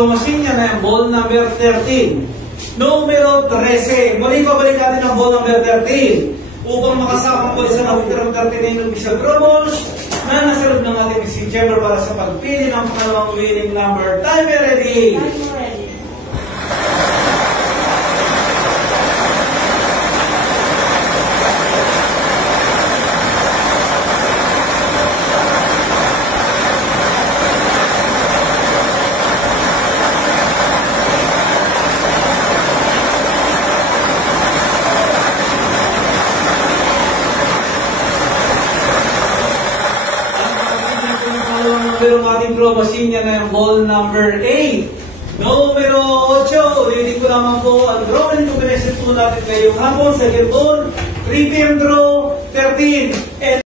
draw machine. Yan ay ang ball number 13. Numero 13. Muli pabalik natin ang ball number 13. Upang makasama ko sa nawitirang 39 official draw balls na nasa loob ng ating si Jemmer para sa pagpili ng pangalawang winning number. Time ready! Time ready. Pero ang ating draw machine yan ay ang ball number 8. Numero 8. Ulitin ko naman po ang draw and combination po natin ngayong hapon. Second ball, 3 PM draw, 13. And